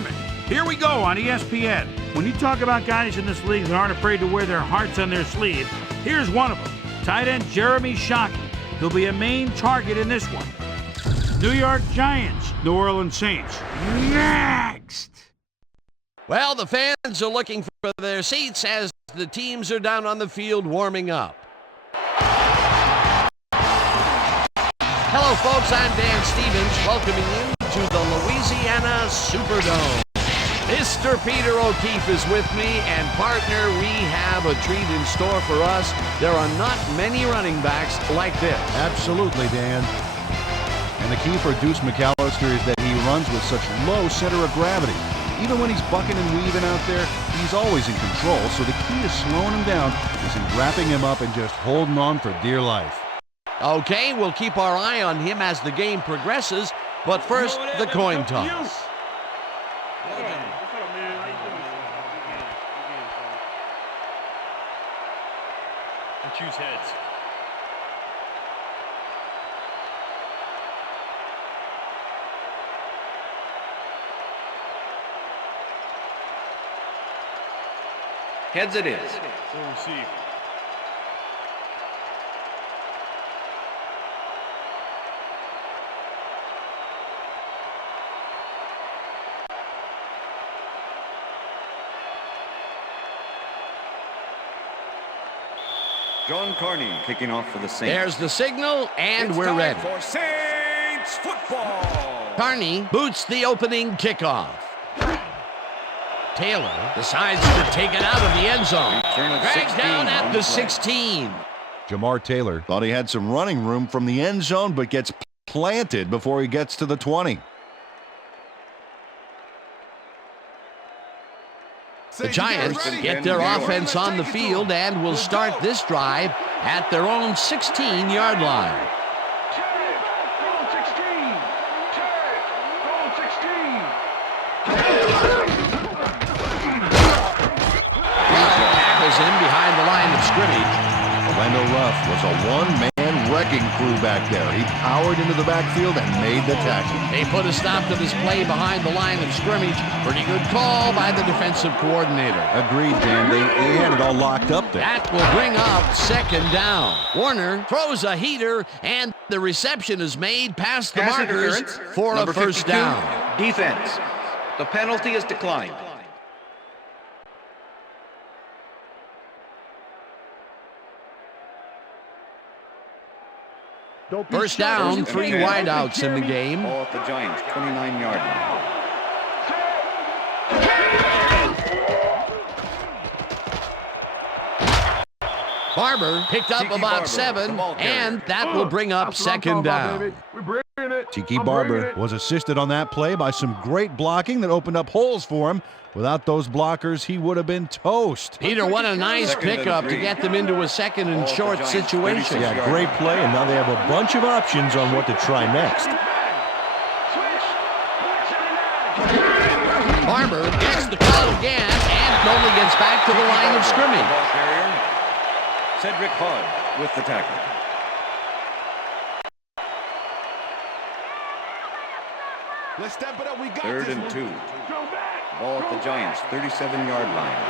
Furman. Here we go on ESPN. When you talk about guys in this league that aren't afraid to wear their hearts on their sleeve, here's one of them, tight end Jeremy Shockey. He'll be a main target in this one. New York Giants, New Orleans Saints. Next! Well, the fans are looking for their seats as the teams are down on the field warming up. Hello, folks. I'm Dan Stevens, welcoming you to the Louisiana Superdome. Mr. Peter O'Keefe is with me, and partner, we have a treat in store for us. There are not many running backs like this. Absolutely, Dan. And the key for Deuce McAllister is that he runs with such low center of gravity. Even when he's bucking and weaving out there, he's always in control, so the key to slowing him down is in wrapping him up and just holding on for dear life. Okay, we'll keep our eye on him as the game progresses, but first, the coin toss. Choose heads. Heads it is. So receive. John Carney kicking off for the Saints. There's the signal, and it's we're time ready. For Saints football. Carney boots the opening kickoff. Taylor decides to take it out of the end zone. Drags down at the 16. Jamar Taylor thought he had some running room from the end zone, but gets planted before he gets to the 20. The Giants get their offense on the field and will start this drive at their own 16-yard line. Tackles him behind the line of scrimmage. Orlando Ruff was a one-man wrecking crew back there. He powered into the backfield and made the tackle. They put a stop to this play behind the line of scrimmage. Pretty good call by the defensive coordinator. Agreed, Dan. They had it all locked up there. That will bring up second down. Warner throws a heater, and the reception is made past the markers for a first down. Defense. The penalty is declined. First down, 3 wideouts in the game. Ball at the Giants, 29-yard line. Barber picked up about 7, and that will bring up second down. Tiki Barber was assisted on that play by some great blocking that opened up holes for him. Without those blockers, he would have been toast. Peter, what a nice pickup to get them into a second and short situation. Yeah, great play, and now they have a bunch of options on what to try next. Barber gets the call again and only gets back to the line of scrimmage. Cedric Hud with the tackle. Let's step it up. We got 3rd and 2. Ball at the Giants, 37-yard line.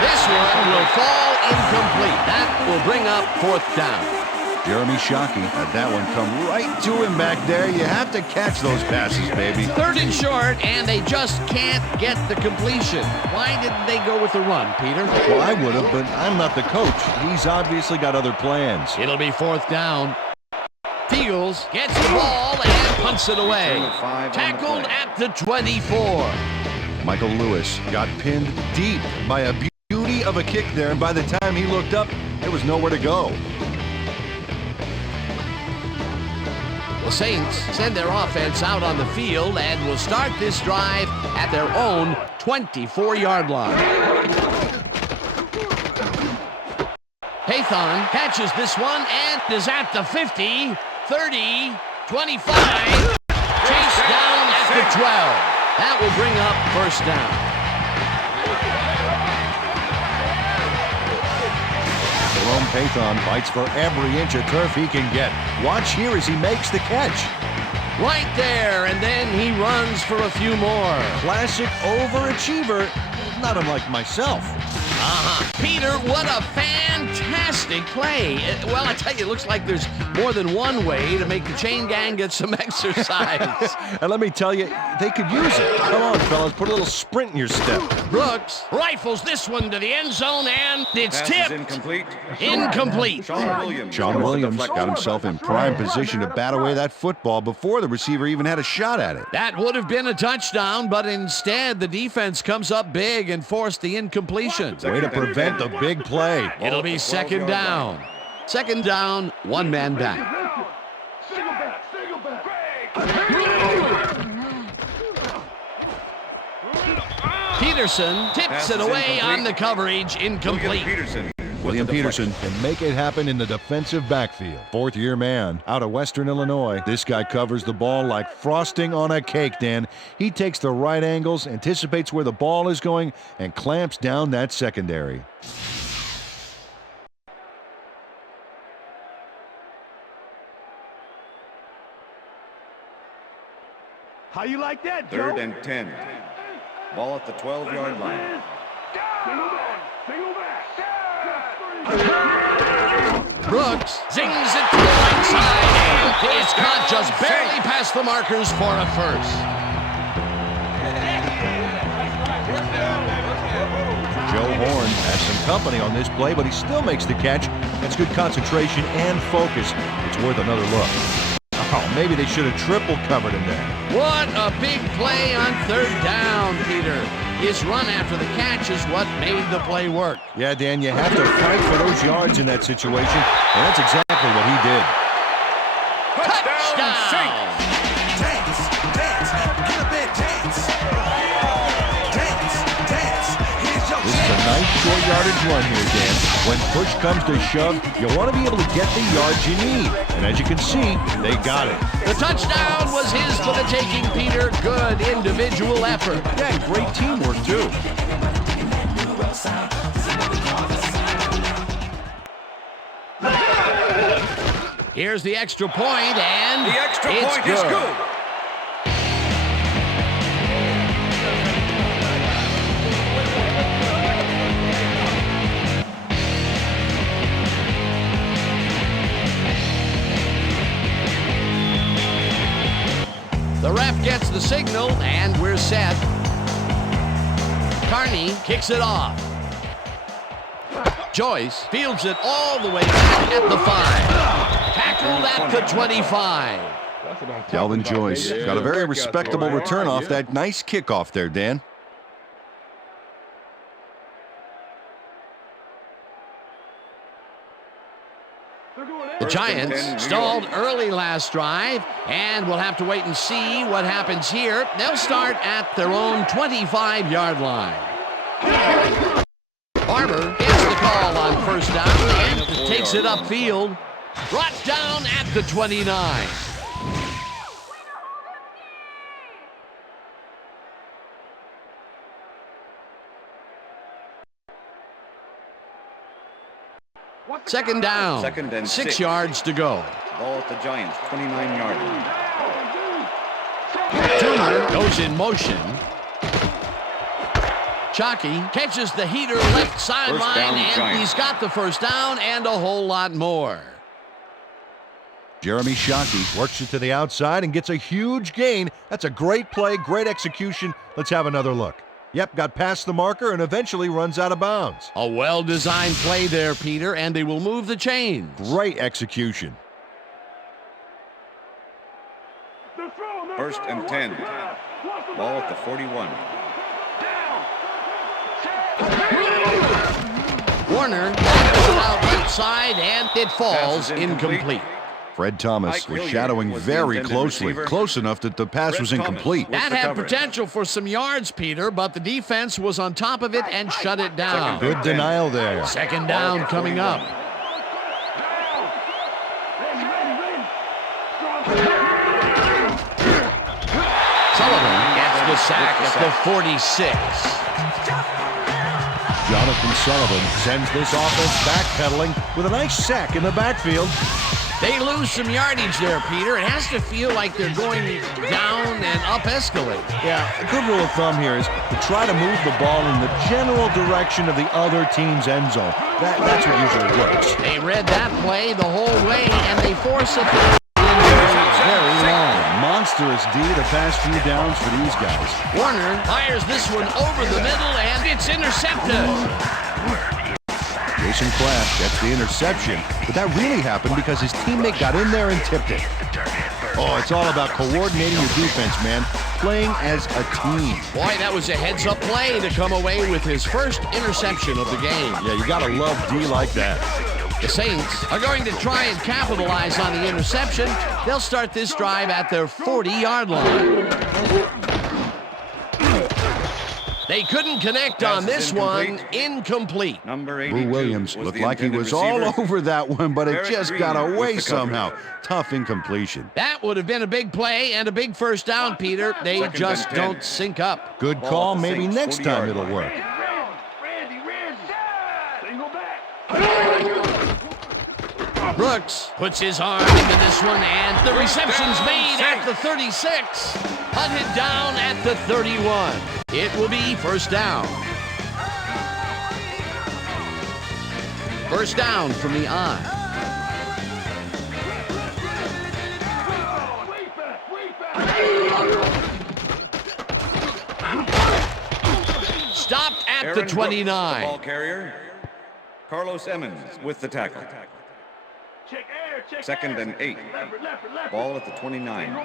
This one will fall incomplete. That will bring up 4th down. Jeremy Shockey had that one come right to him back there. You have to catch those passes, baby. 3rd and short, and they just can't get the completion. Why didn't they go with the run, Peter? Well, I would have, but I'm not the coach. He's obviously got other plans. It'll be 4th down. Fields gets the ball and punts it away. Tackled at the 24. Michael Lewis got pinned deep by a beauty of a kick there, and by the time he looked up, there was nowhere to go. The Saints send their offense out on the field and will start this drive at their own 24-yard line. Haython catches this one and is at the 50, 30, 25, chased down at the 12. That will bring up first down. Jerome Pathon fights for every inch of turf he can get. Watch here as he makes the catch. Right there, and then he runs for a few more. Classic overachiever, not unlike myself. Peter, what a fantastic play. Well, I tell you, it looks like there's more than one way to make the chain gang get some exercise. And let me tell you, they could use it. Come on, fellas, put a little sprint in your step. Brooks rifles this one to the end zone, and it's Pass is tipped. incomplete. Incomplete. Sean Williams got himself in prime position to bat away that football before the receiver even had a shot at it. That would have been a touchdown, but instead the defense comes up big and forced the incompletion. Way to prevent the big play. It'll be second down. Second down, one man back. Peterson tips it away on the coverage, incomplete. William Peterson can make it happen in the defensive backfield. Fourth-year man out of Western Illinois. This guy covers the ball like frosting on a cake, Dan. He takes the right angles, anticipates where the ball is going, and clamps down that secondary. How you like that, Joe? 3rd and 10. Ball at the 12-yard line. Brooks zings it to the right side, and it's caught just barely past the markers for a first. Joe Horn has some company on this play, but he still makes the catch. That's good concentration and focus. It's worth another look. Oh, maybe they should have triple covered him there. What a big play on third down, Peter. His run after the catch is what made the play work. Yeah, Dan, you have to fight for those yards in that situation, and that's exactly what he did. Touchdown! Dance, dance, get up and dance. Dance, dance, here's your This is a nice short yardage run here, Dan. When push comes to shove, you want to be able to get the yards you need. And as you can see, they got it. The touchdown was his for the taking, Peter. Good individual effort. Yeah, and great teamwork, too. Here's the extra point, and The extra it's point is good. The ref gets the signal, and we're set. Carney kicks it off. Joyce fields it all the way back at the 5. Tackled at the 25. Calvin Joyce got a very respectable return off that nice kickoff there, Dan. The Giants stalled early last drive, and we'll have to wait and see what happens here. They'll start at their own 25-yard line. Barber gets the call on first down and takes it upfield. Brought down at the 29. Second down. 2nd and 6 yards to go. Ball at the Giants, 29-yard line. Turner goes in motion. Chalky catches the heater left sideline, and Giants. he's got the first down and a whole lot more. Jeremy Shockey works it to the outside and gets a huge gain. That's a great play, great execution. Let's have another look. Yep, got past the marker and eventually runs out of bounds. A well-designed play there, Peter, and they will move the chains. Great execution. 1st and 10. Ball at the 41. Warner passes it out right side, and it falls Pass is incomplete. incomplete. Fred Thomas Mike was Hilliard shadowing was the very intended closely, receiver. close enough that the pass Fred was Thomas incomplete. was That the had coverage. potential for some yards, Peter, but the defense was on top of it and shut it down. Good denial there. Second down coming up. Sullivan gets the sack at the 46. Jonathan Sullivan sends this offense backpedaling with a nice sack in the backfield. They lose some yardage there, Peter. It has to feel like they're going down and up escalate. Yeah, a good rule of thumb here is to try to move the ball in the general direction of the other team's end zone. That's what usually works. They read that play the whole way, and they force a third very long. Monstrous D the past few downs for these guys. Warner fires this one over the middle, and it's intercepted. Jason Kraft gets the interception, but that really happened because his teammate got in there and tipped it. Oh, it's all about coordinating your defense, man. Playing as a team. Boy, that was a heads-up play to come away with his first interception of the game. Yeah, you gotta love D like that. The Saints are going to try and capitalize on the interception. They'll start this drive at their 40-yard line. They couldn't connect on this one. Incomplete. Number 82 Lou Williams was looked the like he intended was receiver. all over that one, but it Barrett just Green got with away the somehow. coverage. Tough incompletion. That would have been a big play and a big first down, Peter. They Second just and 10. don't sync up. Good Ball call. at the Maybe Saints' next time 40-yard it'll line. work. Brooks puts his arm into this one, and the reception's made at the 36. Hunted down at the 31. It will be first down. First down from the I. Stopped at Aaron the Brooks, 29. the ball carrier. Carlos Emmons with the tackle. Second and 8. Ball at the 29.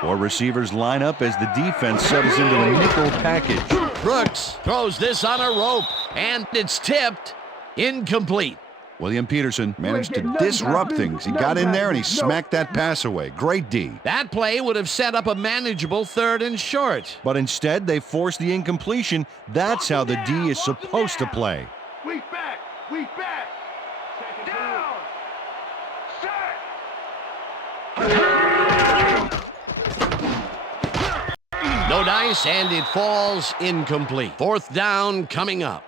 Four receivers line up as the defense settles into a nickel package. Brooks throws this on a rope, and it's tipped. Incomplete. William Peterson managed to disrupt things. He got in there and he smacked that pass away. Great D. That play would have set up a manageable 3rd and short. But instead, they forced the incompletion. That's how the D is supposed to play. Weak back. Down. No dice, and it falls incomplete. 4th down coming up.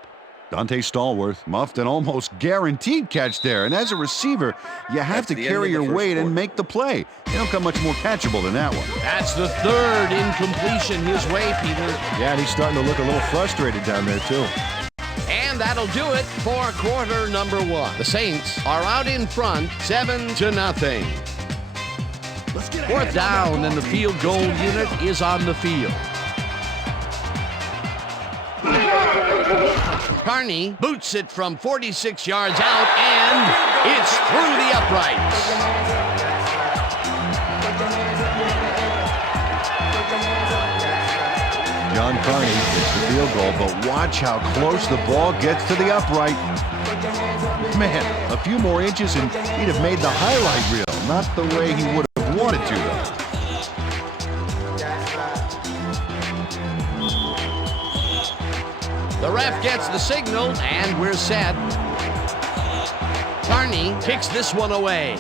Dante Stallworth muffed an almost guaranteed catch there. And as a receiver, you have That's to the end carry of the your first weight and quarter. make the play. They don't come much more catchable than that one. That's the 3rd incompletion his way, Peter. Yeah, and he's starting to look a little frustrated down there, too. And that'll do it for quarter number 1. The Saints are out in front, 7-0. 4th down, and the field goal unit is on the field. Carney boots it from 46 yards out, and it's through the uprights. John Carney gets the field goal, but watch how close the ball gets to the upright. Man, a few more inches and he'd have made the highlight reel. Not the way he would have wanted to, though. The ref gets the signal, and we're set. Carney kicks this one away.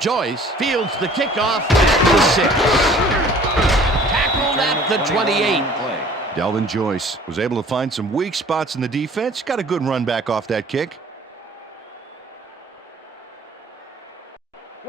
Joyce fields the kickoff at the 6. Tackled at the 28. Play. Delvin Joyce was able to find some weak spots in the defense. Got a good run back off that kick.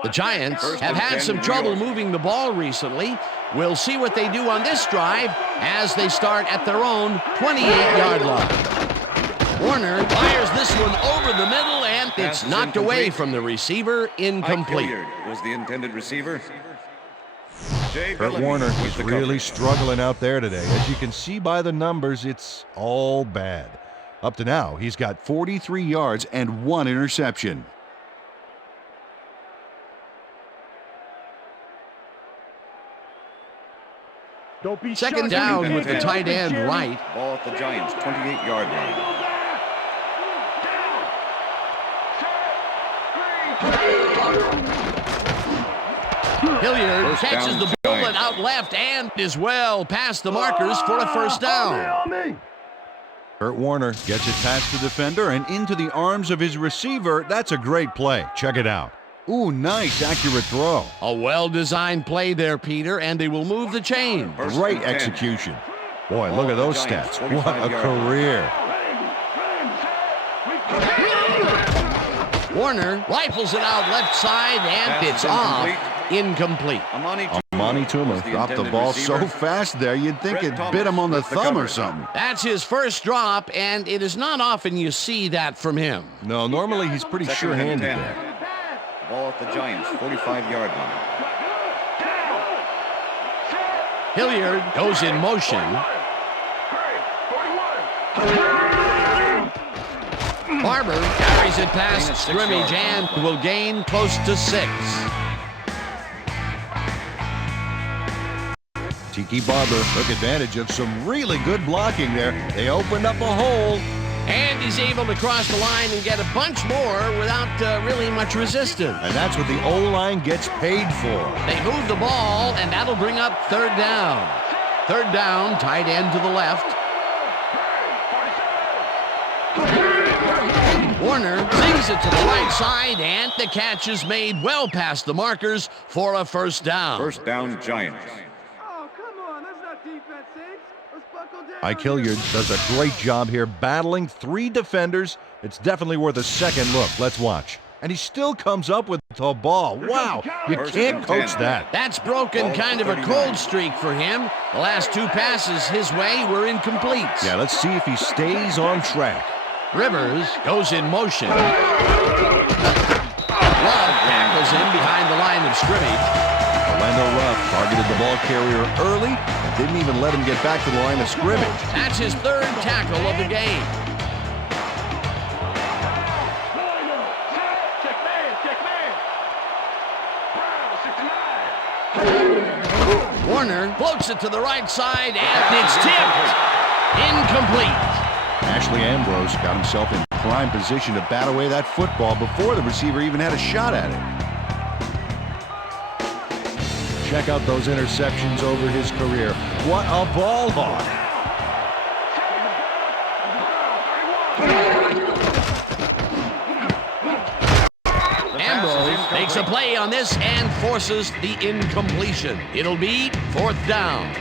The Giants have had some trouble moving the ball recently. We'll see what they do on this drive as they start at their own 28-yard line. Warner fires this one over the middle, and Pass it's is knocked away incomplete. from the receiver. Ike Incomplete. Hilliard was the intended receiver. Jay Kurt Bellamy Warner with is the really coverage. struggling out there today. As you can see by the numbers, it's all bad. Up to now, he's got 43 yards and 1 interception. Second down with the tight end right. Ball at the Giants' 28-yard line. Hilliard First catches down, the bullet Giants. out left and is well past the markers for a first down. Kurt Warner gets it past the defender and into the arms of his receiver. That's a great play. Check it out. Ooh, nice, accurate throw. A well-designed play there, Peter, and they will move the chain. First Great and 10. execution. Boy, look at those stats. What a career. Warner rifles it out left side, and it's off. Incomplete. Amani Toomer dropped the ball so fast there, you'd think it bit him on the thumb or something. That's his first drop, and it is not often you see that from him. No, normally he's pretty sure-handed there. Ball at the Giants, 45-yard line. Hilliard goes in motion. Barber carries it past scrimmage and will gain close to 6. Tiki Barber took advantage of some really good blocking there. They opened up a hole. And he's able to cross the line and get a bunch more without really much resistance. And that's what the O-line gets paid for. They move the ball, and that'll bring up 3rd down. 3rd down, tight end to the left. Warner sings it to the right side, and the catch is made well past the markers for a 1st down. 1st down, Giants. Ike Hilliard does a great job here battling 3 defenders. It's definitely worth a second look. Let's watch. And he still comes up with the ball. Wow, you can't coach that. That's broken kind of a cold streak for him. The last 2 passes his way were incomplete. Yeah, let's see if he stays on track. Rivers goes in motion. Love tackles him behind the line of scrimmage. Orlando Ruff targeted the ball carrier early and didn't even let him get back to the line of scrimmage. That's his 3rd tackle of the game. Warner floats it to the right side, and it's tipped. Incomplete. Ashley Ambrose got himself in prime position to bat away that football before the receiver even had a shot at it. Check out those interceptions over his career. What a ball hawk. Ambrose makes a play on this and forces the incompletion. It'll be 4th down.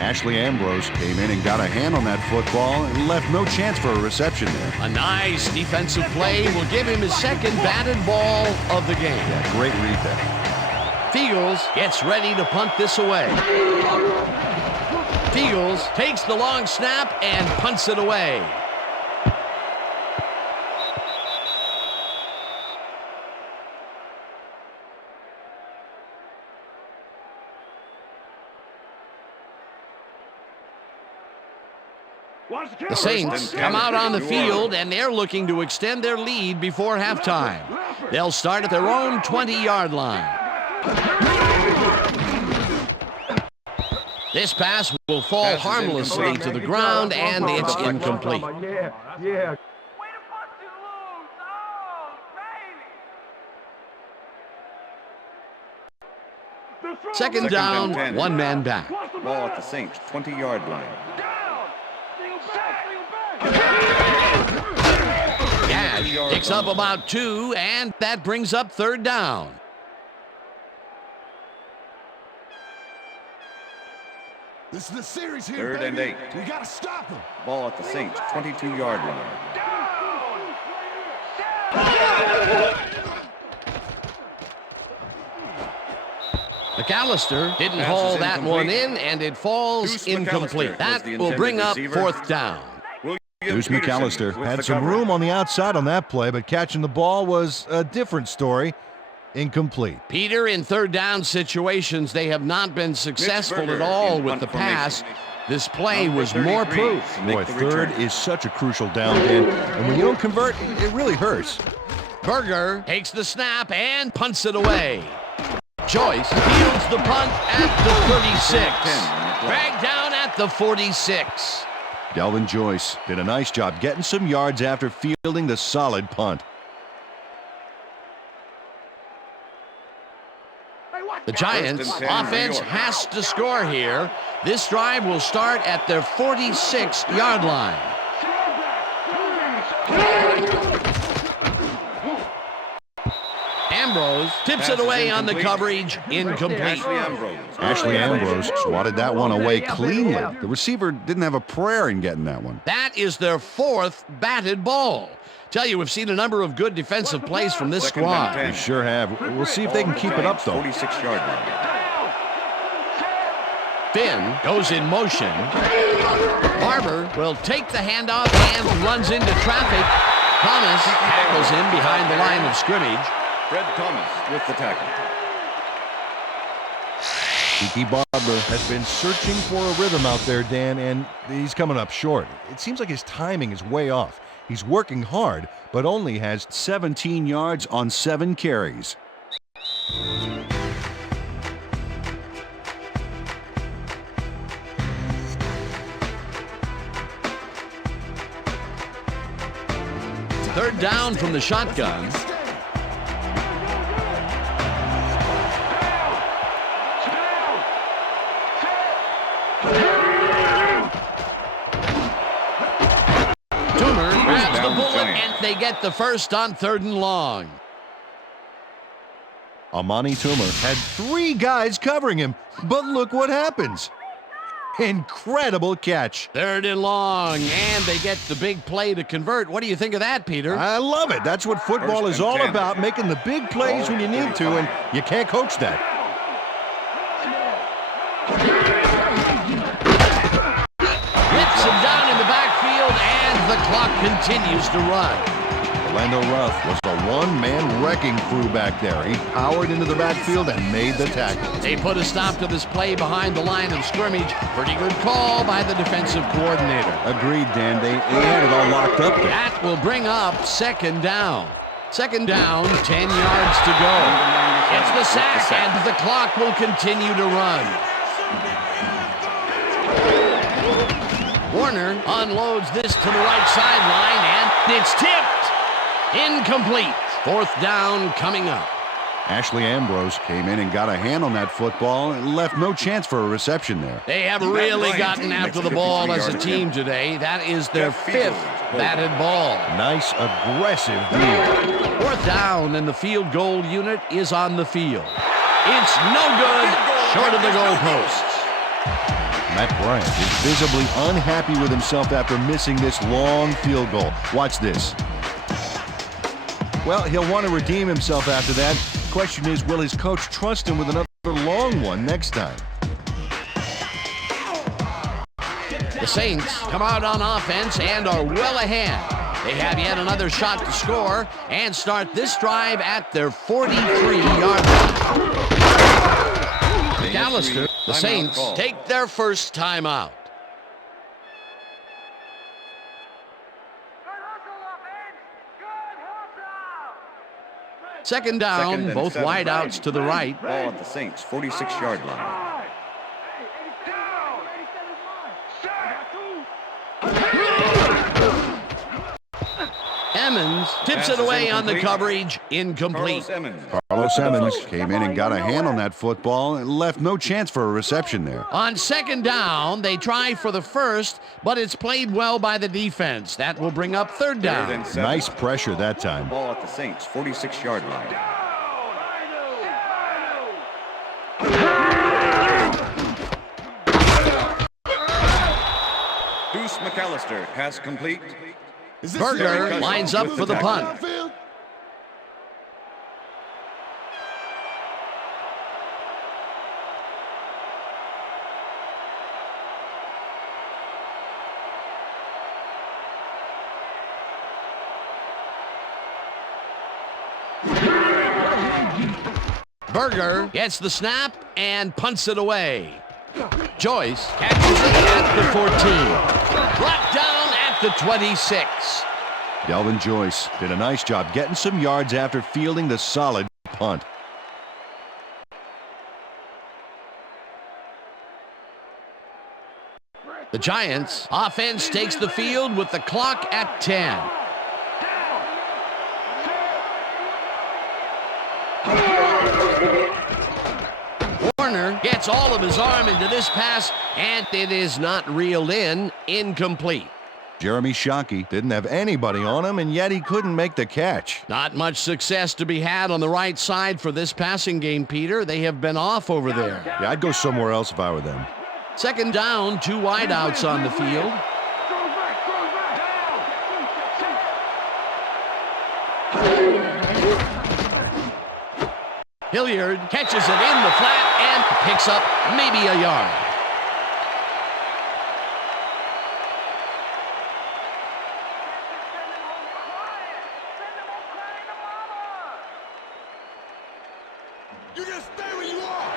Ashley Ambrose came in and got a hand on that football and left no chance for a reception there. A nice defensive play will give him his 2nd batted ball of the game. Yeah, great read there. Fiegels gets ready to punt this away. Fiegels takes the long snap and punts it away. The Saints come out on the field, and they're looking to extend their lead before halftime. They'll start at their own 20-yard line. This pass will fall harmlessly to the ground, and it's incomplete. Second down, 1 man back. Ball at the Saints, 20-yard line. Gash picks up about 2, and that brings up 3rd down. This is the series here, 3rd and 8. We gotta stop him. Ball at the Saints, 22-yard line. McAllister didn't haul that one in, and it falls incomplete. That will bring up 4th down. Deuce McAllister had some room on the outside on that play, but catching the ball was a different story. Incomplete. Peter, in 3rd down situations, they have not been successful at all with the pass. This play was more proof. Boy, 3rd is such a crucial down, Dan. And when you don't convert, it really hurts. Berger takes the snap and punts it away. Joyce fields the punt at the 36. Dragged down at the 46. Delvin Joyce did a nice job getting some yards after fielding the solid punt. The Giants offense has to score here. This drive will start at their 46-yard line. Ambrose tips it away on the coverage. Incomplete. Ashley Ambrose swatted that one away cleanly. The receiver didn't have a prayer in getting that one. That is their 4th batted ball. Tell you, we've seen a number of good defensive plays from this squad. We sure have. We'll see if they can keep it up, though. 46-yard line. Finn goes in motion. Barber will take the handoff and runs into traffic. Thomas tackles him behind the line of scrimmage. Fred Thomas with the tackle. Kiki Barber has been searching for a rhythm out there, Dan, and he's coming up short. It seems like his timing is way off. He's working hard, but only has 17 yards on 7 carries. Third down from the shotgun. Toomer grabs the bullet, and they get the first on 3rd and long. Amani Toomer had 3 guys covering him, but look what happens. Incredible catch. 3rd and long, and they get the big play to convert. What do you think of that, Peter? I love it. That's what football is all about, making the big plays when you need to, and you can't coach that. Hits him down in the backfield, and the clock continues to run. Orlando Ruff was a one-man wrecking crew back there. He powered into the backfield and made the tackle. They put a stop to this play behind the line of scrimmage. Pretty good call by the defensive coordinator. Agreed, Dan. They had it all locked up there. That will bring up 2nd down. 2nd down, 10 yards to go. It's the sack, and the clock will continue to run. Warner unloads this to the right sideline, and it's tipped. Incomplete. 4th down coming up. Ashley Ambrose came in and got a hand on that football and left no chance for a reception there. They have really gotten after the ball as a team today. That is their 5th batted ball. Nice, aggressive deal. 4th down, and the field goal unit is on the field. It's no good, short of the goalposts. Matt Bryant is visibly unhappy with himself after missing this long field goal. Watch this. Well, he'll want to redeem himself after that. Question is, will his coach trust him with another long one next time? The Saints come out on offense and are well ahead. They have yet another shot to score and start this drive at their 43-yard line. McAllister, the Saints take their first timeout. Second down, both wideouts to the right. Ball at the Saints, 46-yard line. Emmons tips it away on the coverage. Incomplete. Carlos Emmons came in and got a hand on that football and left no chance for a reception there. On 2nd down, they try for the first, but it's played well by the defense. That will bring up 3rd down. Nice pressure that time. Ball at the Saints, 46-yard line. Deuce McAllister, pass complete. Berger lines up for the punt. Berger gets the snap and punts it away. Joyce catches it at the 14. Brought down at the 26. Delvin Joyce did a nice job getting some yards after fielding the solid punt. The Giants offense takes the field with the clock at 10. Warner gets all of his arm into this pass, and it is not reeled in. Incomplete. Jeremy Shockey didn't have anybody on him, and yet he couldn't make the catch. Not much success to be had on the right side for this passing game, Peter. They have been off over there. Yeah, I'd go somewhere else if I were them. Second down, 2 wideouts on the field. Hilliard catches it in the flat and picks up maybe a yard. You just stay where you are.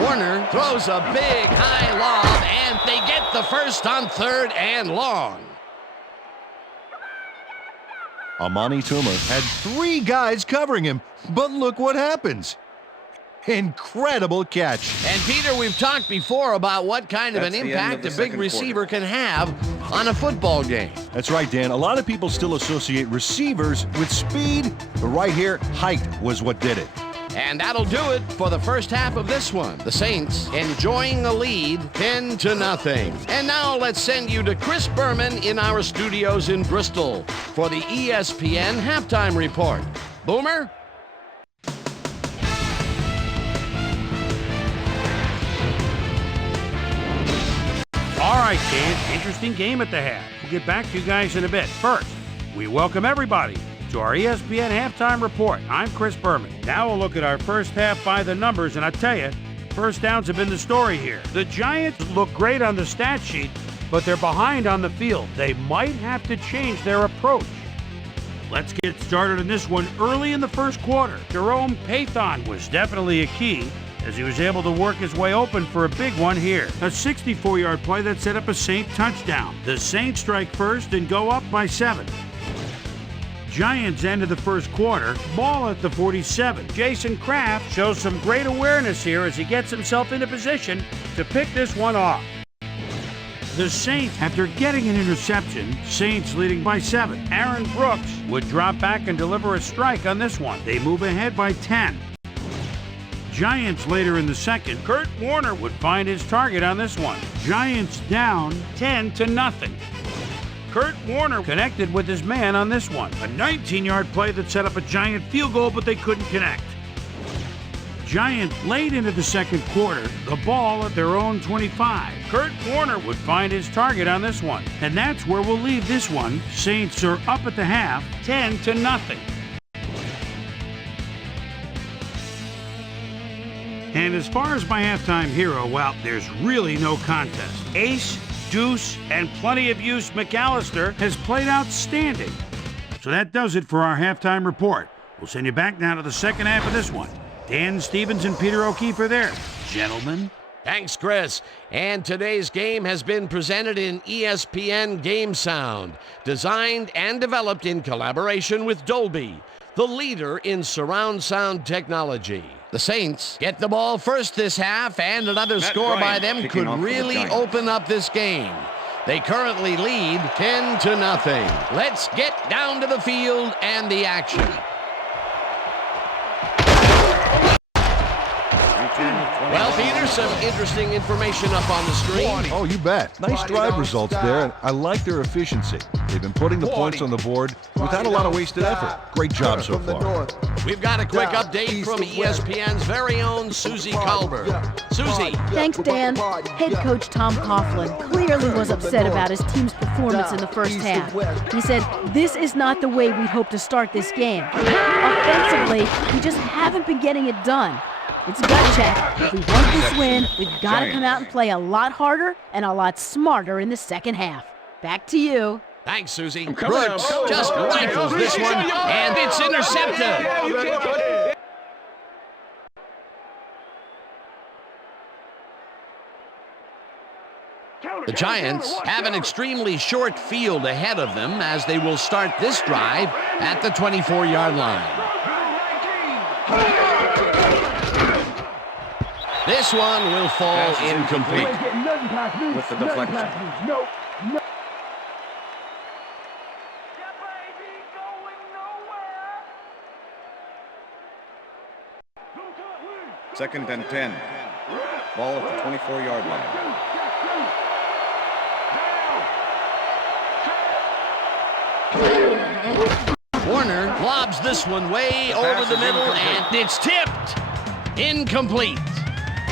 Warner throws a big high lob, and they get the first on 3rd and long. Amani Toomer had 3 guys covering him, but look what happens. Incredible catch. And Peter, we've talked before about what kind of That's an the end of impact the a big second receiver can have on a football game. That's right, Dan. A lot of people still associate receivers with speed, but right here, height was what did it. And that'll do it for the first half of this one. The Saints enjoying a lead 10-0. And now let's send you to Chris Berman in our studios in Bristol for the ESPN halftime report. Boomer? All right, Dan, interesting game at the half. We'll get back to you guys in a bit. First, we welcome everybody to our ESPN halftime report. I'm Chris Berman. Now we'll look at our first half by the numbers, and I tell you, first downs have been the story here. The Giants look great on the stat sheet, but they're behind on the field. They might have to change their approach. Let's get started on this one early in the first quarter. Jerome Pathon was definitely a key, as he was able to work his way open for a big one here. A 64-yard play that set up a Saint touchdown. The Saints strike first and go up by 7. Giants end of the first quarter, ball at the 47. Jason Kraft shows some great awareness here as he gets himself into position to pick this one off. The Saints, after getting an interception, Saints leading by 7. Aaron Brooks would drop back and deliver a strike on this one. They move ahead by 10. Giants later in the second, Kurt Warner would find his target on this one. Giants down 10-0. Kurt Warner connected with his man on this one. A 19-yard play that set up a Giant field goal, but they couldn't connect. Giants late into the second quarter, the ball at their own 25. Kurt Warner would find his target on this one. And that's where we'll leave this one. Saints are up at the half, 10-0. And as far as my halftime hero, well, there's really no contest. Ace, deuce, and plenty of use McAllister has played outstanding. So that does it for our halftime report. We'll send you back now to the second half of this one. Dan Stevens and Peter O'Keefe are there. Gentlemen. Thanks, Chris. And today's game has been presented in ESPN Game Sound, designed and developed in collaboration with Dolby, the leader in surround sound technology. The Saints get the ball first this half, and another score by them could really open up this game. They currently lead 10-0. Let's get down to the field and the action. Well, Peter, some interesting information up on the screen. Oh, you bet. Nice drive results there, and I like their efficiency. They've been putting the points on the board without a lot of wasted effort. Great job so far. We've got a quick update from ESPN's very own Susie Colbert. Susie. Thanks, Dan. Head coach Tom Coughlin clearly was upset about his team's performance in the first half. He said, "This is not the way we'd hoped to start this game. Offensively, we just haven't been getting it done. It's a gut check. If we want this win, we've got to come out and play a lot harder and a lot smarter in the second half." Back to you. Thanks, Susie. Brooks just rifles this one, and it's intercepted. The Giants have an extremely short field ahead of them as they will start this drive at the 24-yard line. This one will fall incomplete. With the deflection. Second and 10. Ball at the 24-yard line. Warner lobs this one way over the middle, and it's tipped. Incomplete.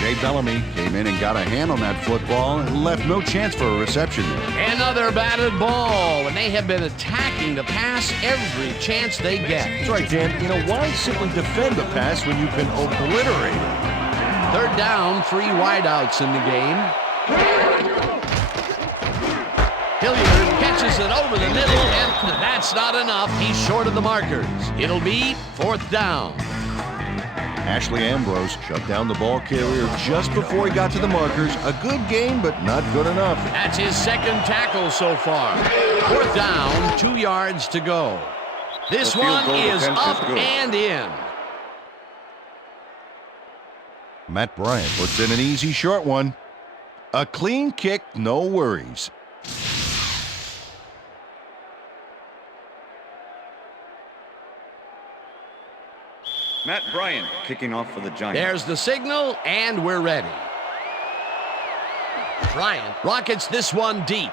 Jay Bellamy came in and got a hand on that football and left no chance for a reception there. Another batted ball, and they have been attacking the pass every chance they get. That's right, Dan. You know, why simply defend the pass when you can obliterate it? Third down, 3 wideouts in the game. Hilliard catches it over the middle, and that's not enough. He's short of the markers. It'll be 4th down. Ashley Ambrose shut down the ball carrier just before he got to the markers. A good game, but not good enough. That's his 2nd tackle so far. 4th down, 2 yards to go. This one is up and in. Matt Bryant puts in an easy short one. A clean kick, no worries. Matt Bryant kicking off for the Giants. There's the signal, and we're ready. Bryant rockets this one deep.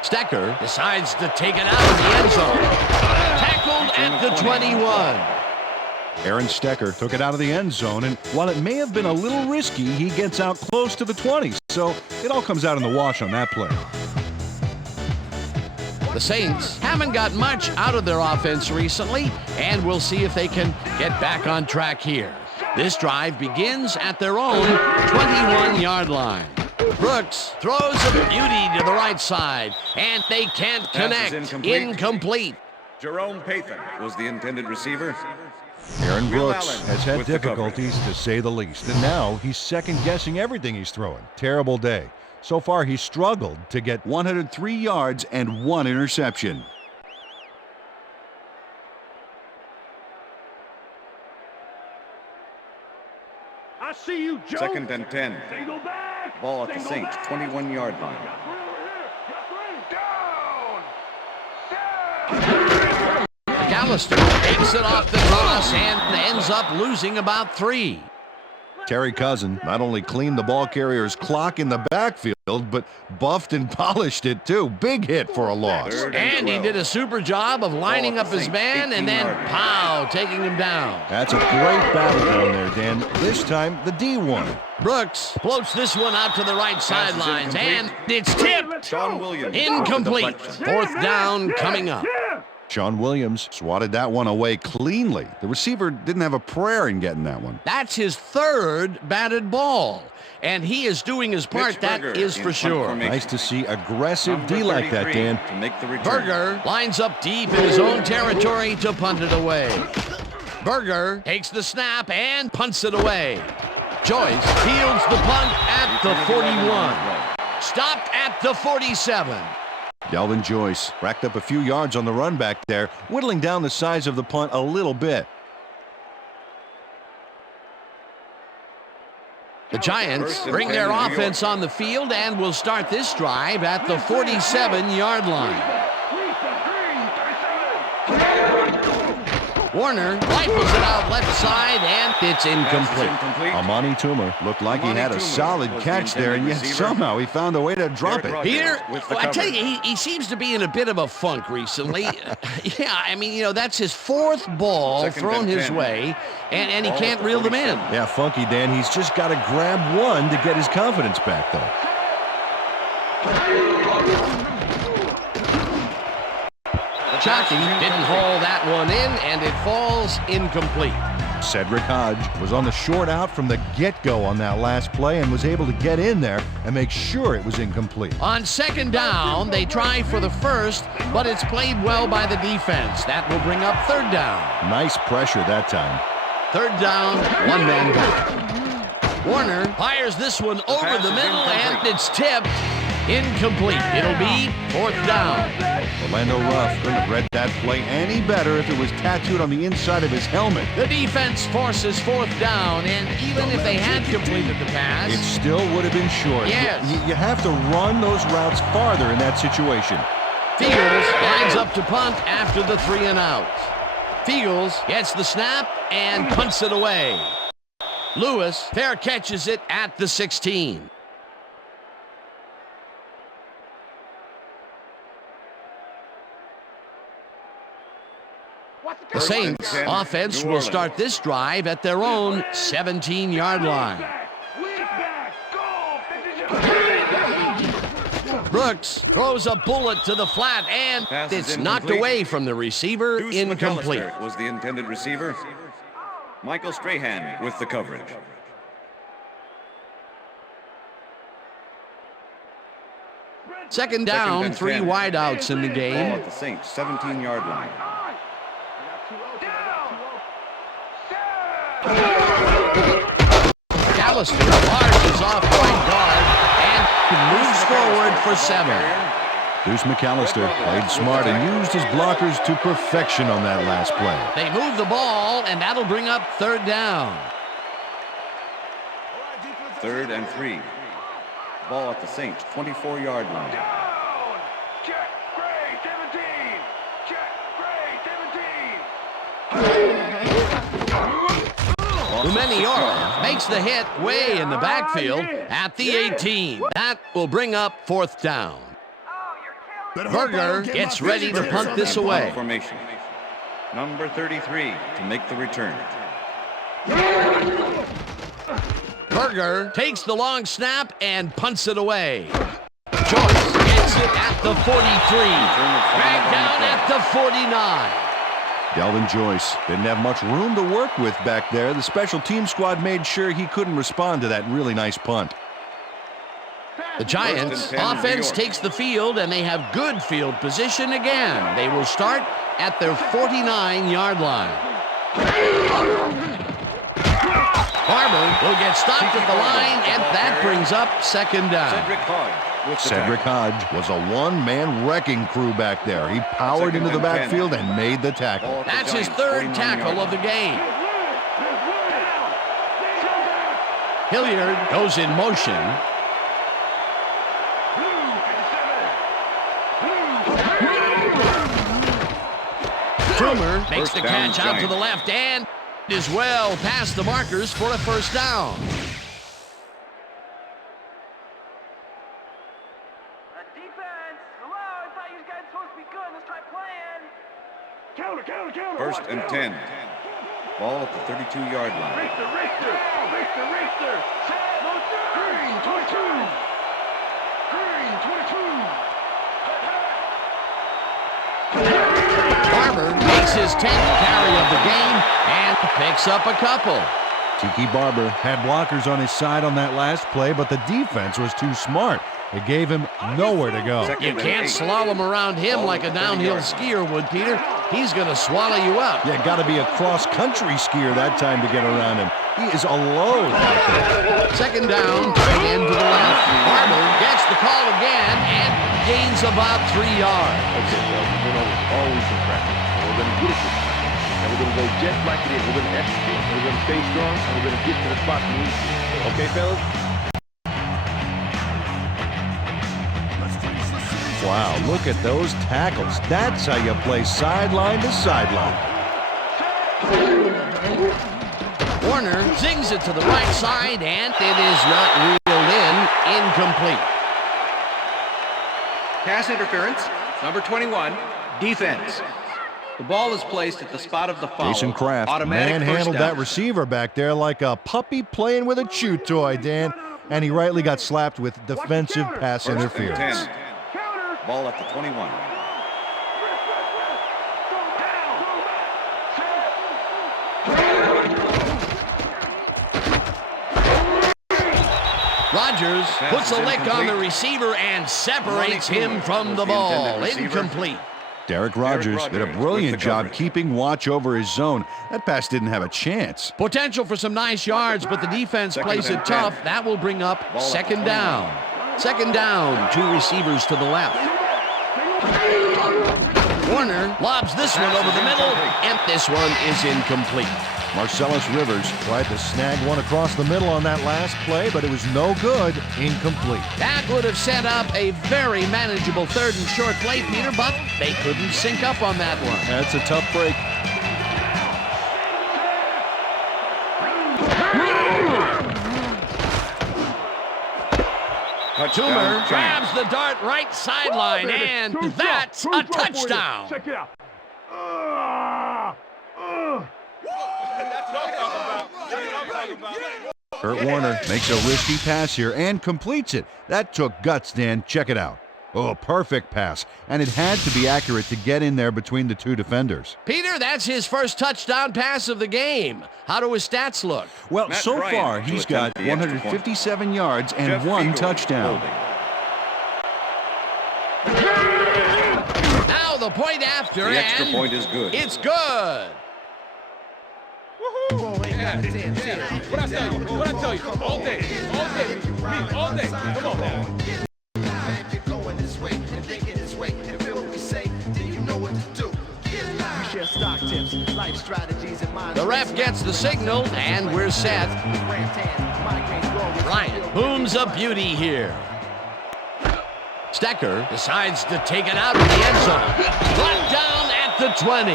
Stecker decides to take it out of the end zone. Tackled at the 21. Aaron Stecker took it out of the end zone, and while it may have been a little risky, he gets out close to the 20. So it all comes out in the wash on that play. The Saints haven't got much out of their offense recently, and we'll see if they can get back on track here. This drive begins at their own 21-yard line. Brooks throws a beauty to the right side, and they can't connect. Incomplete. Jerome Pathan was the intended receiver. Aaron Will Brooks Allen has had with the difficulties, to say the least, and now he's second-guessing everything he's throwing. Terrible day. So far, he's struggled to get 103 yards and 1 interception. I see you, Joe. Second and 10. Single back. Ball at the Saints, 21-yard line. McAllister takes it off the cross and ends up losing about 3. Terry Cousin not only cleaned the ball carrier's clock in the backfield, but buffed and polished it too. Big hit for a loss. And he did a super job of lining up his man and then, pow, taking him down. That's a great battle down there, Dan. This time, the D won. Brooks floats this one out to the right sidelines, and it's tipped. Sean Williams. Incomplete. 4th down coming up. Sean Williams swatted that one away cleanly. The receiver didn't have a prayer in getting that one. That's his 3rd batted ball, and he is doing his part, that is for sure. Nice to see aggressive D like that, Dan. To make the return. Berger lines up deep in his own territory to punt it away. Berger takes the snap and punts it away. Joyce fields the punt at the 41. Stopped at the 47. Delvin Joyce racked up a few yards on the run back there, whittling down the size of the punt a little bit. The Giants bring their offense on the field and will start this drive at the 47-yard line. Warner rifles it out left side, and it's incomplete. Amani Toomer looked like he had a solid catch there, and yet somehow he found a way to drop it. Peter, I tell you, he seems to be in a bit of a funk recently. Yeah, I mean, that's his 4th ball thrown his way, and he can't reel them in. Yeah, funky, Dan. He's just got to grab one to get his confidence back, though. Jockey didn't haul that one in, and it falls incomplete. Cedric Hodge was on the short out from the get-go on that last play and was able to get in there and make sure it was incomplete. On 2nd down, they try for the 1st, but it's played well by the defense. That will bring up 3rd down. Nice pressure that time. 3rd down, 1 man back. Warner fires this one over the middle, and it's tipped. Incomplete. It'll be 4th down. Orlando Ruff couldn't have read that play any better if it was tattooed on the inside of his helmet. The defense forces 4th down, and even if they had completed the pass, it still would have been short. Yes. You have to run those routes farther in that situation. Fields lines up to punt after the 3 and out. Fields gets the snap and punts it away. Lewis fair catches it at the 16. The Saints offense will start this drive at their own 17-yard line. Brooks throws a bullet to the flat, and it's knocked away from the receiver. Incomplete. Was the intended receiver. Michael Strahan with the coverage. Second down, 3 wideouts in the Ball game. at the Saints 17-yard line. Callister larges off point guard and moves forward for 7. Deuce McAllister played smart and used his blockers to perfection on that last play. They move the ball, and that'll bring up 3rd down. 3rd and 3. Ball at the Saints 24-yard line. Check, Gray, 17. Check, Gray, 17. Umeniora makes the hit way in the backfield at the 18. That will bring up 4th down. Berger gets ready to punt this away. Formation. Number 33 to make the return. Berger takes the long snap and punts it away. Joyce gets it at the 43. Back down at the 49. Delvin Joyce didn't have much room to work with back there. The special team squad made sure he couldn't respond to that really nice punt. The Giants offense takes the field, and they have good field position again. They will start at their 49-yard line. Barber will get stopped at the line, and that brings up 2nd down. Cedric Hodge was a one-man wrecking crew back there. He powered into the backfield and made the tackle. That's his 3rd tackle of the game. Hilliard goes in motion. Trumer makes the catch out to the left and is well past the markers for a 1st down. Defense, hello, I thought you guys were supposed to be good. Let's try playing. Counter. 1st and 10. Ball at the 32-yard line. Richter. Green, 22. Green, 22. Barber makes his 10th carry of the game and picks up a couple. Tiki Barber had blockers on his side on that last play, but the defense was too smart. It gave him nowhere to go. You can't slalom around him like a downhill skier would, Peter. He's going to swallow you up. Yeah, got to be a cross-country skier that time to get around him. He is alone out there. 2nd down, tight end to the left. Barber gets the call again and gains about 3 yards. Okay, well, we're going to always in practice. We're going to get it this time. And we're going to go just like it is. We're going to execute, and we're going to stay strong, and we're going to get to the spot we need to. Okay, fellas? Wow, look at those tackles. That's how you play sideline to sideline. Warner zings it to the right side, and it is not reeled in. Incomplete. Pass interference, number 21, defense. The ball is placed at the spot of the foul. Jason Kraft manhandled that receiver back there like a puppy playing with a chew toy, Dan. And he rightly got slapped with defensive pass interference. Ball at the 21. Rodgers puts a lick on the receiver and separates him from the ball. Incomplete. Derek Rodgers did a brilliant job keeping watch over his zone. That pass didn't have a chance. Potential for some nice yards, but the defense plays it tough. That will bring up 2nd down. 2nd down, 2 receivers to the left. Warner lobs this one over the middle, and this one is incomplete. Marcellus Rivers tried to snag one across the middle on that last play, but it was no good. Incomplete. That would have set up a very manageable 3rd and short play, Peter, but they couldn't sync up on that one. That's a tough break. Toomer grabs the dart right sideline, and that's a touchdown. Check it out. Kurt Warner makes a risky pass here and completes it. That took guts, Dan. Check it out. Oh, perfect pass. And it had to be accurate to get in there between the two defenders. Peter, that's his first touchdown pass of the game. How do his stats look? Well, Matt so Bryant far, to he's attempt got the extra 157 yards and Jeff 1 Fiegel touchdown. holding. Now the point after, The extra and point is good. it's good. What I tell you? What I tell you? All day. All day. Come on now. The ref gets the signal, and we're set. Bryant booms a beauty here. Stecker decides to take it out of the end zone. Brought down at the 20.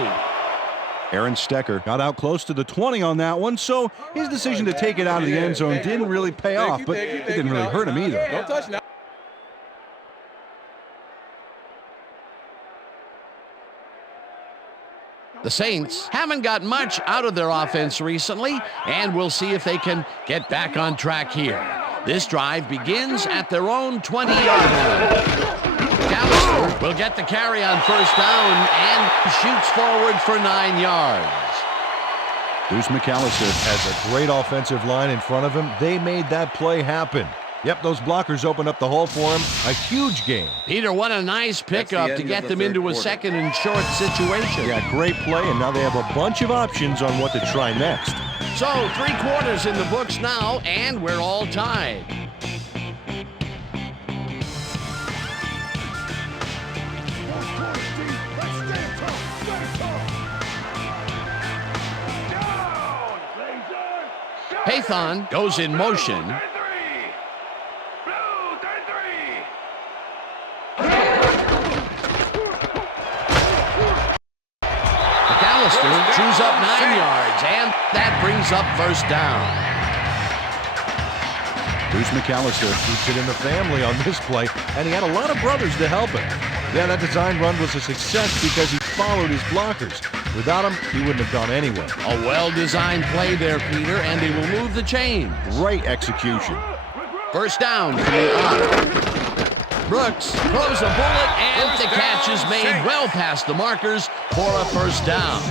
Aaron Stecker got out close to the 20 on that one, so his decision to take it out of the end zone didn't really pay off, but it didn't really hurt him either. Don't touch now. The Saints haven't got much out of their offense recently, and we'll see if they can get back on track here. This drive begins at their own 20-yard line. Gallister will get the carry on first down and shoots forward for 9 yards. Deuce McAllister has a great offensive line in front of him. They made that play happen. Yep, those blockers opened up the hole for him. A huge game. Peter, what a nice pickup to get them into a second and short situation. Yeah, great play, and now they have a bunch of options on what to try next. So, 3 quarters in the books now, and we're all tied. Pathon goes in motion. McAllister chews up 9 yards, and that brings up first down. Deuce McAllister keeps it in the family on this play, and he had a lot of brothers to help him. Yeah, that design run was a success because he followed his blockers. Without him, he wouldn't have gone anywhere. A well-designed play there, Peter, and they will move the chain. Great execution. First down coming up. Brooks throws a bullet, and the catch is made well past the markers for a first down.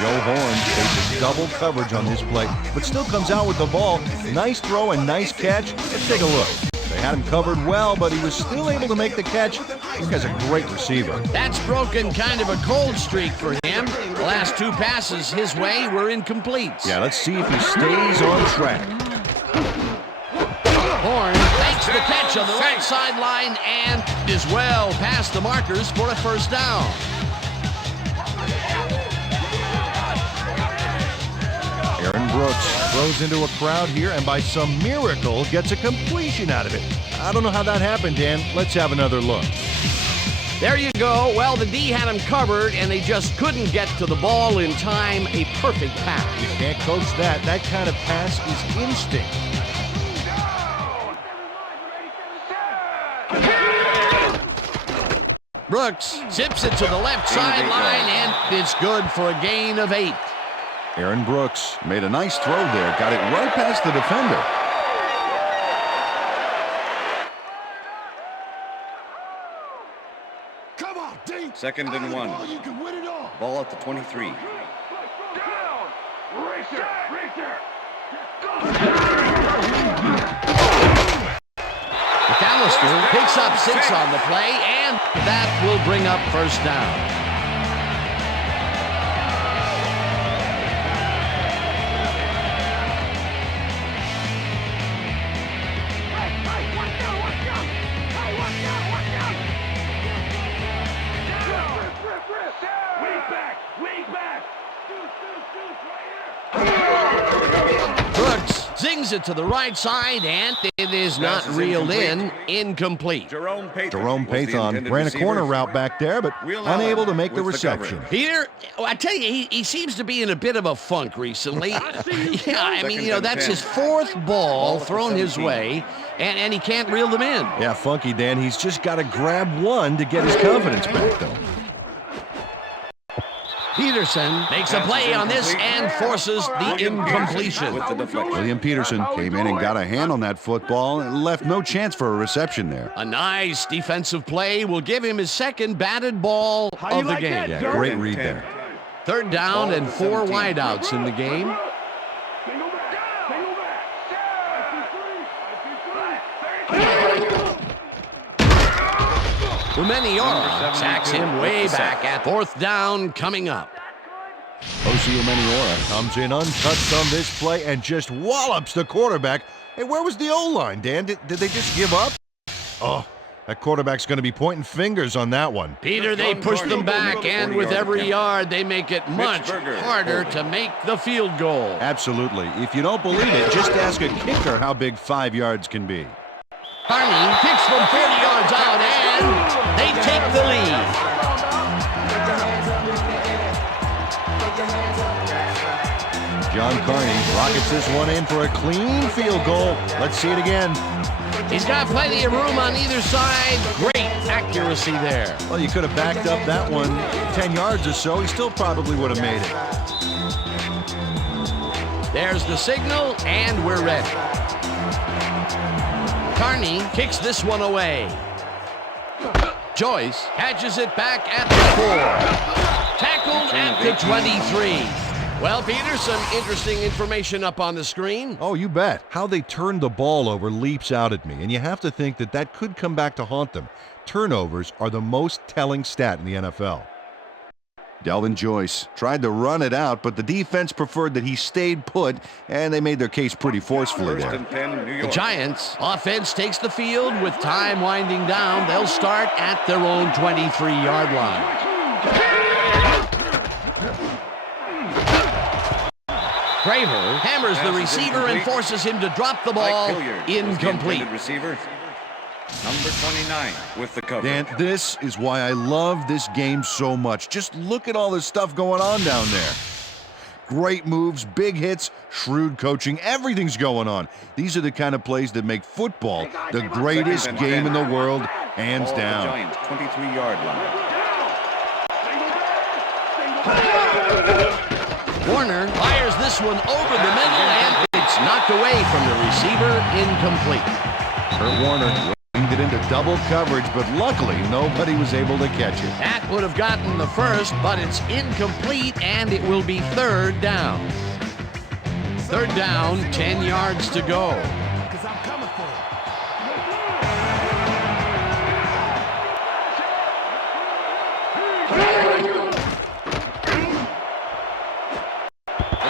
Joe Horn faces double coverage on this play, but still comes out with the ball. Nice throw and nice catch. Let's take a look. They had him covered well, but he was still able to make the catch. This guy's a great receiver. That's broken kind of a cold streak for him. The last 2 passes his way were incomplete. Yeah, let's see if he stays on track. Horn makes the catch on the right sideline and is well past the markers for a first down. Aaron Brooks throws into a crowd here and by some miracle gets a completion out of it. I don't know how that happened, Dan. Let's have another look. There you go. Well, the D had him covered, and they just couldn't get to the ball in time. A perfect pass. You can't coach that. That kind of pass is instinct. Brooks zips it to the left sideline, and it's good for a gain of 8. Aaron Brooks made a nice throw there. Got it right past the defender. Come on, D. 2nd and 1. You can win it all. Ball at the 23. McAllister picks up 6 on the play, and that will bring up first down. Swings it to the right side, and it is not Pass is reeled in. incomplete. Incomplete. Jerome Pathon ran a corner route back there, but unable to make the reception. Peter, I tell you, he seems to be in a bit of a funk recently. Yeah, I mean, that's his fourth ball thrown his way, and he can't reel them in. Yeah, funky, Dan. He's just got to grab one to get his confidence back, though. Peterson makes a play on this and forces the incompletion. William Peterson came in and got a hand on that football and left no chance for a reception there. A nice defensive play will give him his second batted ball of the game. Yeah, great read there. Third down and 4 wideouts in the game. Umeniora sacks him way back at fourth down coming up. O.C. Umeniora comes in untouched on this play and just wallops the quarterback. Hey, where was the O-line, Dan? Did they just give up? Oh, that quarterback's going to be pointing fingers on that one. Peter, they push them back, and with every yard, they make it much harder to make the field goal. Absolutely. If you don't believe it, just ask a kicker how big 5 yards can be. Carney kicks from 40 yards out, and they take the lead. John Carney rockets this one in for a clean field goal. Let's see it again. He's got plenty of room on either side. Great accuracy there. Well, you could have backed up that one 10 yards or so. He still probably would have made it. There's the signal, and we're ready. Carney kicks this one away. Joyce catches it back at the 4. Tackled at the 23. Well, Peter, some interesting information up on the screen. Oh, you bet. How they turned the ball over leaps out at me, and you have to think that that could come back to haunt them. Turnovers are the most telling stat in the NFL. Delvin Joyce tried to run it out, but the defense preferred that he stayed put, and they made their case pretty forcefully there. The Giants' offense takes the field with time winding down. They'll start at their own 23-yard line. Graver hammers the receiver and forces him to drop the ball. Incomplete. Receiver. Number 29 with the cover. Dan, this is why I love this game so much. Just look at all this stuff going on down there. Great moves, big hits, shrewd coaching, everything's going on. These are the kind of plays that make football the greatest game in the world, hands down. Giants 23-yard line. Warner fires this one over the middle, and it's knocked away from the receiver. Incomplete. Kurt Warner winged it into double coverage, but luckily nobody was able to catch it. That would have gotten the first, but it's incomplete, and it will be third down. Third down, 10 yards to go.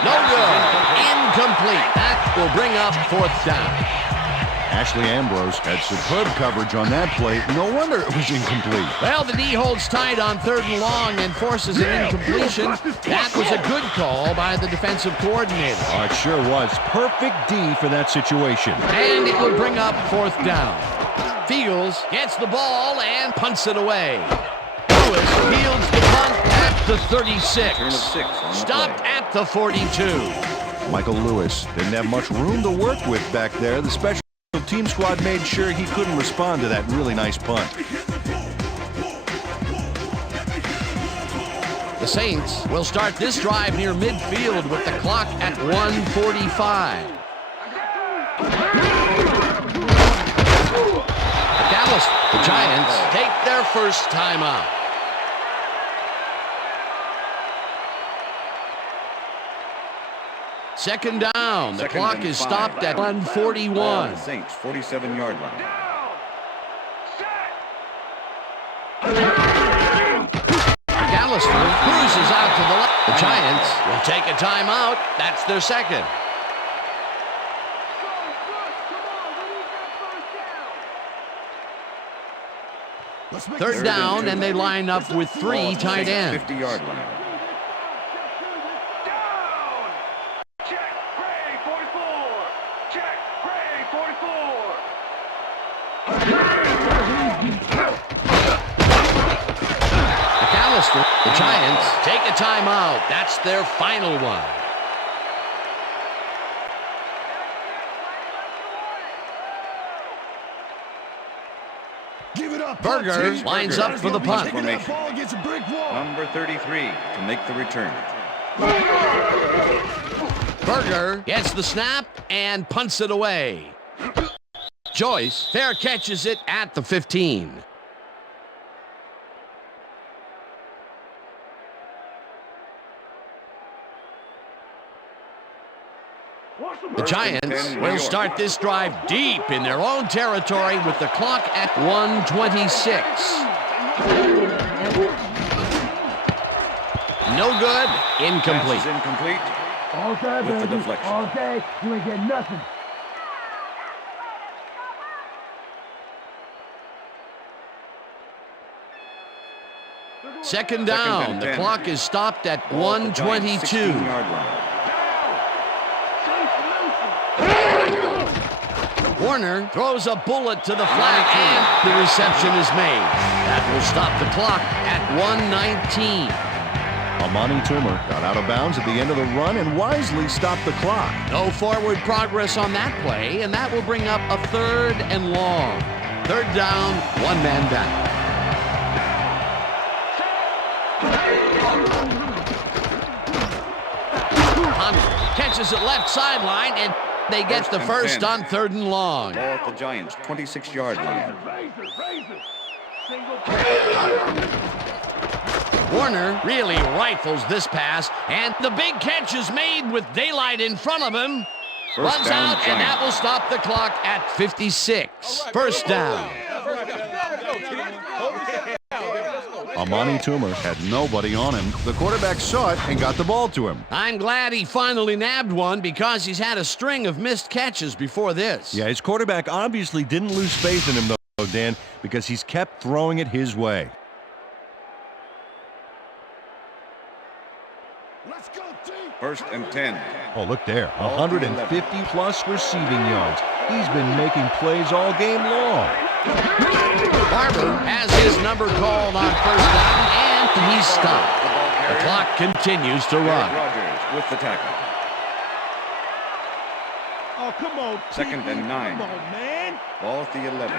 No good. Incomplete. That will bring up fourth down. Ashley Ambrose had superb coverage on that play. No wonder it was incomplete. Well, the D holds tight on third and long and forces an incompletion. That was a good call by the defensive coordinator. Oh, it sure was. Perfect D for that situation. And it will bring up fourth down. Fields gets the ball and punts it away. Lewis fields the punt at the 36. Stopped at the 42. Michael Lewis didn't have much room to work with back there. The special team squad made sure he couldn't respond to that really nice punt. The Saints will start this drive near midfield with the clock at 1:45. Dallas, the Giants take their first timeout. Second down. The clock is stopped at 1:41. Saints 47-yard line. McAllister cruises out to the left. The Giants will take a timeout. That's their second. Third down, and they line up with 3 tight ends. 50-yard line. Check, Gray, 44. Check. McAllister, the Giants take a timeout. That's their final one. Give it up. Berger lines up for the punt. Number 33 to make the return. Berger gets the snap and punts it away. Joyce fair catches it at the 15. The Giants will start this drive deep in their own territory with the clock at 1:26. No good. Incomplete. Pass is incomplete. With the deflection. Okay, you ain't getting nothing. Second down. The clock is stopped at 1:22. Warner throws a bullet to the flat, and the reception is made. That will stop the clock at 1:19. Amani Toomer got out of bounds at the end of the run and wisely stopped the clock. No forward progress on that play, and that will bring up a 3rd and long. 3rd down, 1 man down. Hunter catches it left sideline, and they get the first on 3rd and long. Ball at the Giants' 26-yard line. Warner really rifles this pass, and the big catch is made with daylight in front of him. Runs out, and that will stop the clock at 56. First down. Amani Toomer had nobody on him. The quarterback saw it and got the ball to him. I'm glad he finally nabbed one because he's had a string of missed catches before this. Yeah, his quarterback obviously didn't lose faith in him, though, Dan, because he's kept throwing it his way. First and 10. Oh, look there. 150-plus receiving yards. He's been making plays all game long. Barber has his number called on first down, and he's stopped. The clock continues to run. Rogers with the tackle. Oh, come on. Second and 9. Come on, man. Ball at the 11.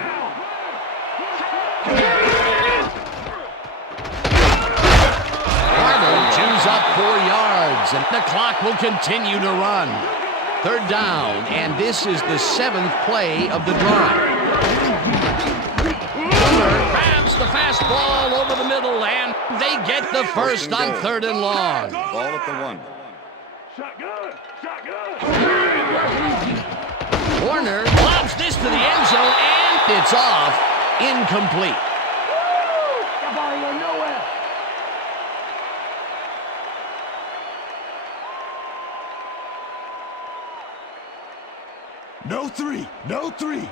Barber chews up 4 yards, and the clock will continue to run. 3rd down, and this is the 7th play of the drive. Grabs the fastball over the middle, and they get the first on 3rd and long. Ball at the 1. Warner lobs this to the end zone, and it's off. Incomplete. That ball ain't going nowhere. No 3. No 3.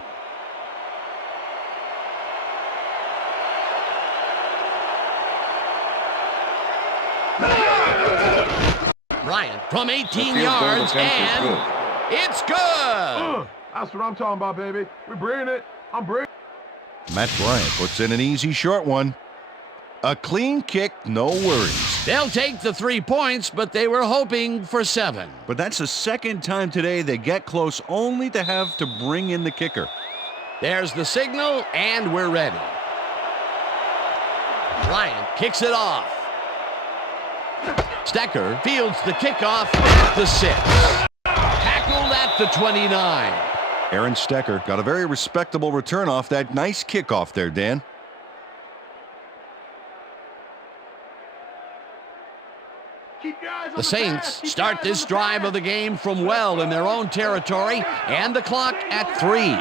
Bryant from 18 yards, and it's good. That's what I'm talking about, baby. We're bringing it. I'm bringing it. Matt Bryant puts in an easy short one. A clean kick, no worries. They'll take the 3 points, but they were hoping for 7. But that's the second time today they get close only to have to bring in the kicker. There's the signal, and we're ready. Bryant kicks it off. Stecker fields the kickoff at the 6. Tackled at the 29. Aaron Stecker got a very respectable return off that nice kickoff there, Dan. The Saints start this drive of the game from well in their own territory, and the clock at 3.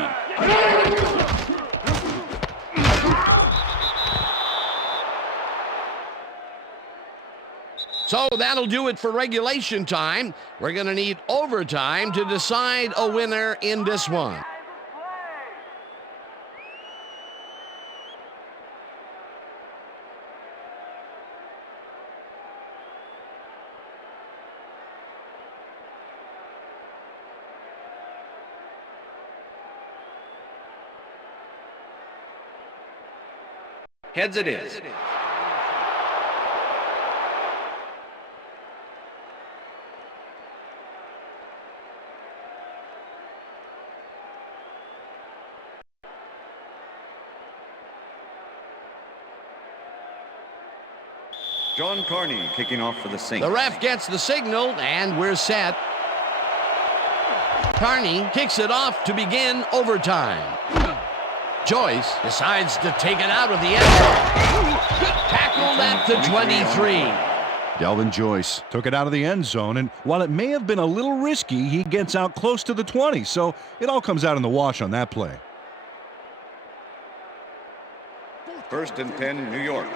So that'll do it for regulation time. We're going to need overtime to decide a winner in this one. Heads it is. John Carney kicking off for the Saints. The ref gets the signal, and we're set. Carney kicks it off to begin overtime. Joyce decides to take it out of the end zone. Tackled at the 23. Delvin Joyce took it out of the end zone, and while it may have been a little risky, he gets out close to the 20, so it all comes out in the wash on that play. 1st and 10, New York.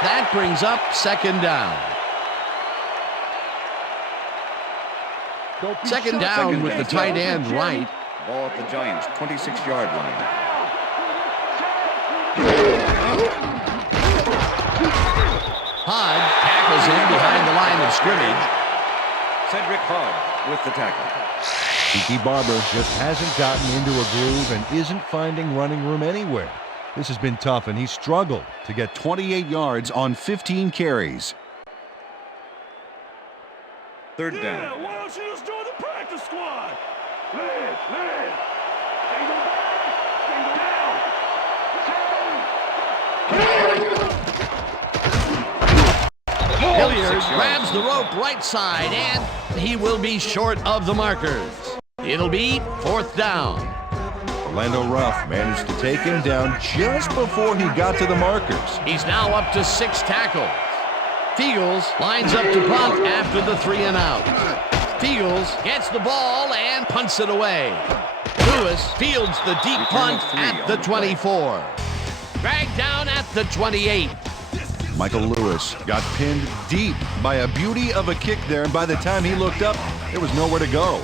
That brings up 2nd down. 2nd down with the tight end right. Ball at the Giants' 26-yard line. Hod tackles him behind the line of scrimmage. Cedric Hogg with the tackle. Tiki Barber just hasn't gotten into a groove and isn't finding running room anywhere. This has been tough, and he struggled to get 28 yards on 15 carries. 3rd down. Yeah, why don't you just join the practice squad? Live. Hilliard grabs the rope right side, and he will be short of the markers. It'll be 4th down. Orlando Ruff managed to take him down just before he got to the markers. He's now up to 6 tackles. Fiegels lines up to punt after the 3 and out. Fiegels gets the ball and punts it away. Lewis fields the deep punt at the 24. Dragged down at the 28. Michael Lewis got pinned deep by a beauty of a kick there, and by the time he looked up, there was nowhere to go.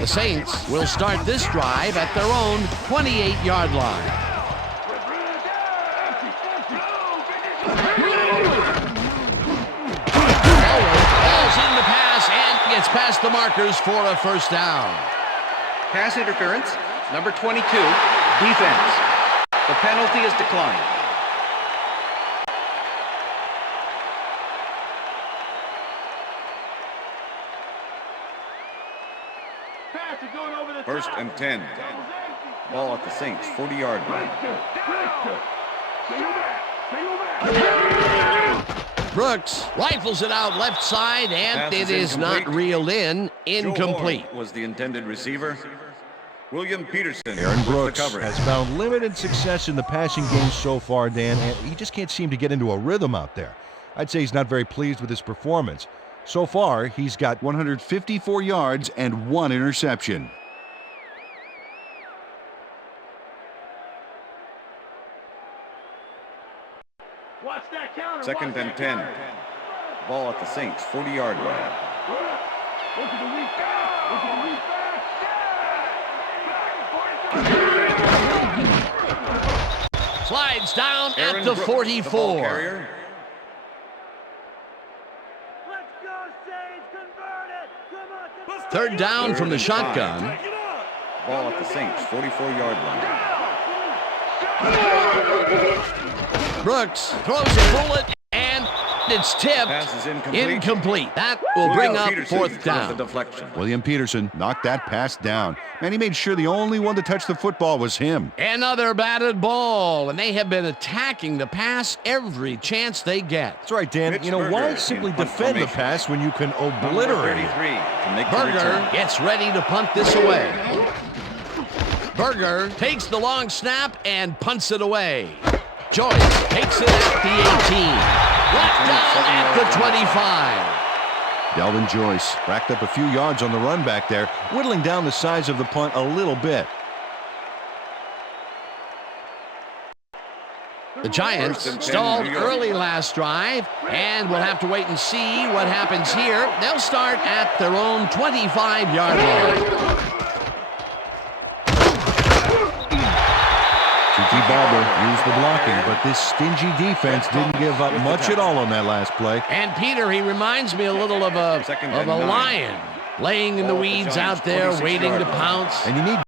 The Saints will start this drive at their own 28-yard line. Elway falls in the pass and gets past the markers for a 1st down. Pass interference, number 22, defense. The penalty is declined. First and 10. Ball at the Saints' 40-yard line. Brooks rifles it out left side, and it is not reeled in. Incomplete. Joe was the intended receiver. William Peterson. Aaron Brooks has found limited success in the passing game so far, Dan, and he just can't seem to get into a rhythm out there. I'd say he's not very pleased with his performance. So far, he's got 154 yards and 1 interception. Watch that counter. 2nd and 10. Ball at the Saints' 40-yard line. Look at the weak back. Look at the weak back. Slides down Aaron at the Brooks, 44. the ball carrier. Let's go, Saints. Convert it. Come on. 3rd down from the shotgun. Ball at the Saints' 44-yard line. Brooks throws a bullet, and it's tipped. Pass is incomplete. Incomplete. That will bring up Peterson 4th with down. the deflection. William Peterson knocked that pass down. Man, he made sure the only one to touch the football was him. Another batted ball, and they have been attacking the pass every chance they get. That's right, Dan. Mitch You know, Berger why in simply punt defend the formation. pass when you can Number obliterate it? 33 to make the Berger return. gets ready to punt this away. Berger takes the long snap and punts it away. Joyce takes it at the 18. Left down at the 25. Delvin Joyce racked up a few yards on the run back there, whittling down the size of the punt a little bit. The Giants stalled early last drive, and we'll have to wait and see what happens here. They'll start at their own 25-yard line. Used the blocking, but this stingy defense didn't give up much at all on that last play. And Peter, he reminds me a little of a lion laying in the weeds out there waiting to pounce. And you need